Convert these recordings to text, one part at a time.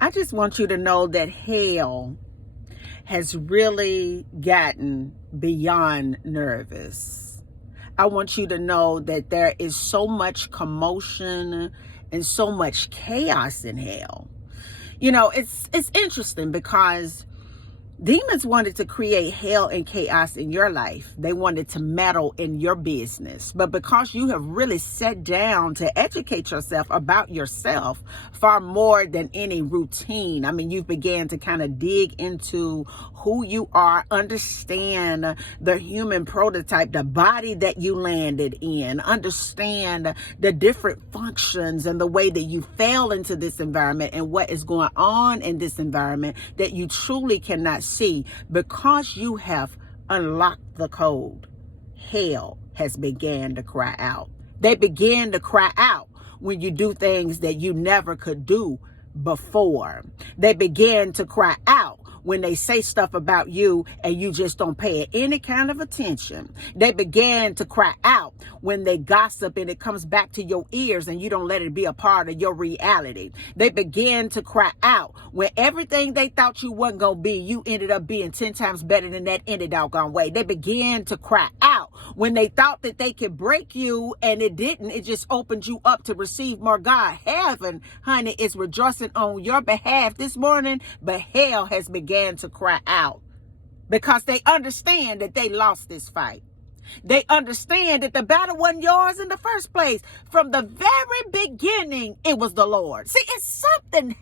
I just want you to know that hell has really gotten beyond nervous. I want you to know that there is so much commotion and so much chaos in hell. You know, it's interesting because demons wanted to create hell and chaos in your life. They wanted to meddle in your business. But because you have really sat down to educate yourself about yourself far more than any routine, I mean, you've began to kind of dig into who you are, understand the human prototype, the body that you landed in, understand the different functions and the way that you fell into this environment and what is going on in this environment that you truly cannot see. Because you have unlocked the code, hell has began to cry out. They began to cry out when you do things that you never could do before. They began to cry out when they say stuff about you and you just don't pay it any kind of attention. They began to cry out when they gossip and it comes back to your ears and you don't let it be a part of your reality. They began to cry out when everything they thought you wasn't going to be, you ended up being 10 times better than that any doggone way. They began to cry out when they thought that they could break you and it didn't. It just opened you up to receive more. God, heaven, honey, is rejoicing on your behalf this morning, but hell has began to cry out because they understand that they lost this fight. They understand that the battle wasn't yours in the first place. From the very beginning, it was the Lord. See, it's something,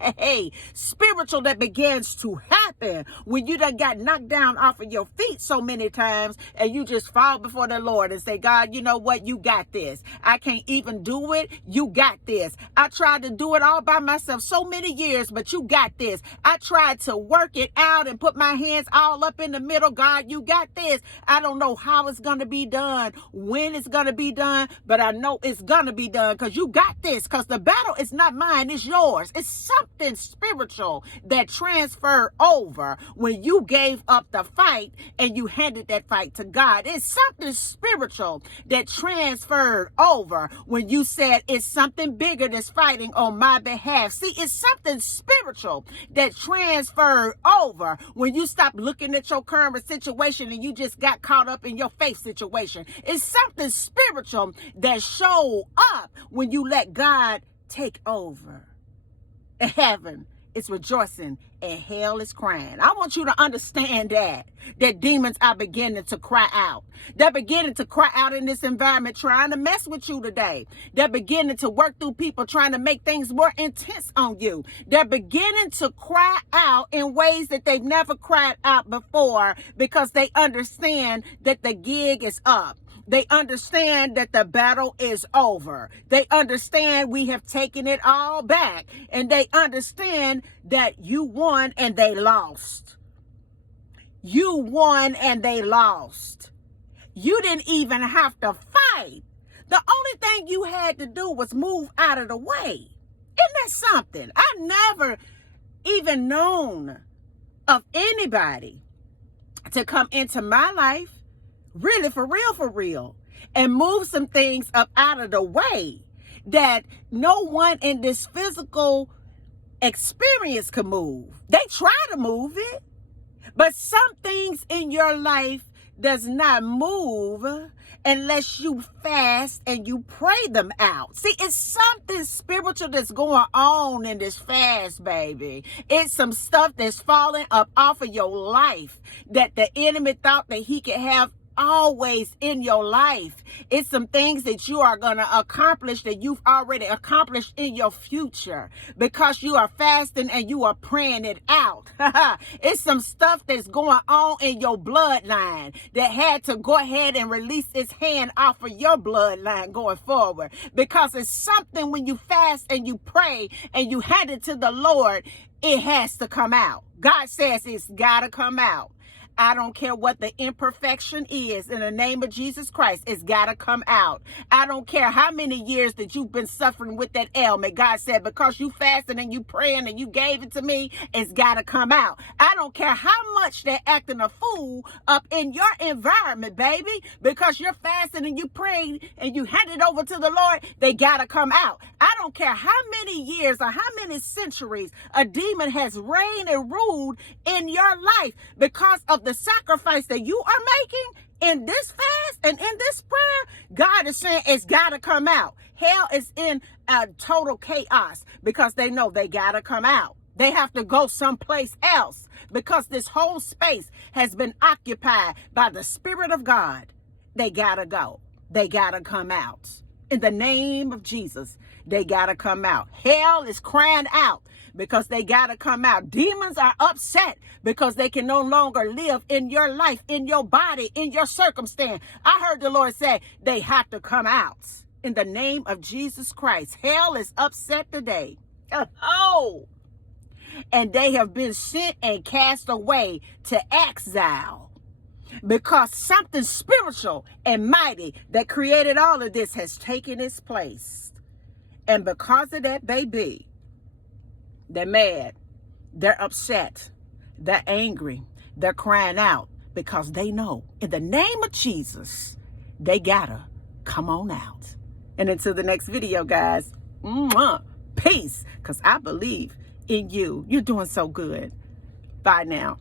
spiritual that begins to happen when you done got knocked down off of your feet so many times and you just fall before the Lord and say, God, you know what? You got this. I can't even do it. You got this. I tried to do it all by myself so many years, but you got this. I tried to work it out and put my hands all up in the middle. God, you got this. I don't know how it's going to be done, when it's going to be done, but I know it's going to be done because you got this, because the battle is not mine, it's yours. It's something spiritual that transferred over when you gave up the fight and you handed that fight to God. It's something spiritual that transferred over when you said it's something bigger that's fighting on my behalf. See, it's something spiritual that transferred over when you stopped looking at your current situation and you just got caught up in your faith situation. It's something spiritual that showed up when you let God take over. Heaven is rejoicing and hell is crying. I want you to understand that demons are beginning to cry out. They're beginning to cry out in this environment, trying to mess with you today. They're beginning to work through people, trying to make things more intense on you. They're beginning to cry out in ways that they've never cried out before because they understand that the gig is up. They understand that the battle is over. They understand we have taken it all back. And they understand that you won and they lost. You won and they lost. You didn't even have to fight. The only thing you had to do was move out of the way. Isn't that something? I never even known of anybody to come into my life, really, for real, and move some things up out of the way that no one in this physical experience could move. They try to move it, but some things in your life does not move unless you fast and you pray them out. See, it's something spiritual that's going on in this fast, baby. It's some stuff that's falling up off of your life that the enemy thought that he could have always in your life. It's some things that you are going to accomplish that you've already accomplished in your future because you are fasting and you are praying it out. It's some stuff that's going on in your bloodline that had to go ahead and release its hand off of your bloodline going forward, because it's something when you fast and you pray and you hand it to the Lord, it has to come out. God says it's got to come out. I don't care what the imperfection is. In the name of Jesus Christ, it's got to come out. I don't care how many years that you've been suffering with that ailment. God said, because you fasted and you praying and you gave it to me, it's got to come out. I don't care how much they're acting a fool up in your environment, baby, because you're fasting and you prayed and you handed over to the Lord, they got to come out. I don't care how many years or how many centuries a demon has reigned and ruled in your life because of the sacrifice that you are making in this fast and in this prayer. God is saying it's got to come out. Hell is in total chaos because they know they got to come out. They have to go someplace else because this whole space has been occupied by the Spirit of God. They got to go. They got to come out. In the name of Jesus, they got to come out. Hell is crying out because they got to come out. Demons are upset because they can no longer live in your life, in your body, in your circumstance. I heard the Lord say they have to come out. In the name of Jesus Christ, hell is upset today. Oh, and they have been sent and cast away to exile because something spiritual and mighty that created all of this has taken its place. And because of that, baby, they're mad, they're upset, they're angry, they're crying out because they know in the name of Jesus, they gotta come on out. And until the next video, guys, peace, because I believe in you. You're doing so good. Bye now.